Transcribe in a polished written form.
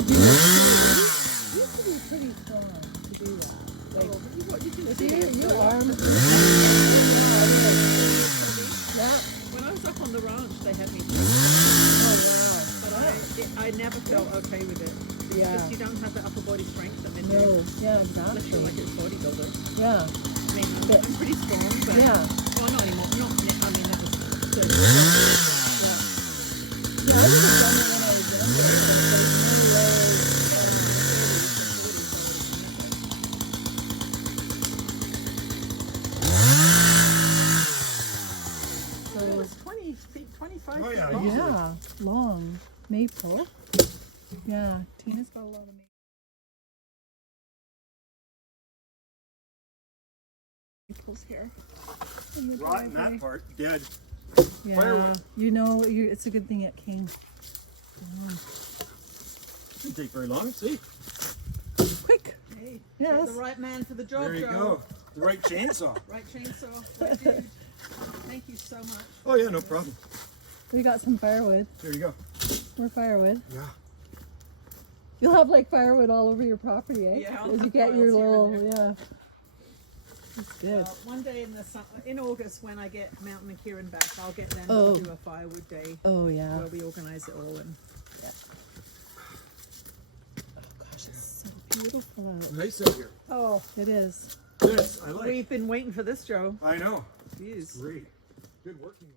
could do this. You could be pretty strong to do that. Like, You can with see it. your arms. Yeah. When I was up on the ranch, they had me. Oh, wow. But I never felt okay with it. Yeah. Because you don't have the upper body strength that they do. No. Yeah, Unless you're like exactly. a bodybuilder. Yeah. I mean, I'm pretty strong, but Yeah. well, not anymore. I mean, that was 30 Yeah. Yeah, I would have done it when I was younger. But there's no way. It was 20 feet, 25 Oh, feet yeah, long. easily. Yeah, long maple. Yeah, Tina's got a lot of maples here. in the Rotten driveway. that part, dead. Yeah, Firewood. you know, it's a good thing it came. Didn't take very long. See, Quick. Hey, Yes. the right man for the job, there you Joe. go. The right chainsaw. Right chainsaw. Right dude. Thank you so much. Oh yeah, no problem. We got some firewood. There you go. More firewood. Yeah. You'll have like firewood all over your property, eh? Yeah, I'll As you have get your piles here little, and yeah. That's good. One day in the in August, when I get Mountain and Kieran back, I'll get them Oh. to do a firewood day Oh yeah. where we organise it all. And Oh gosh, it's so beautiful out. Nice out here. oh, It is. This I like. we've been waiting for this, Joe. I know. Jeez. Great. Good working with.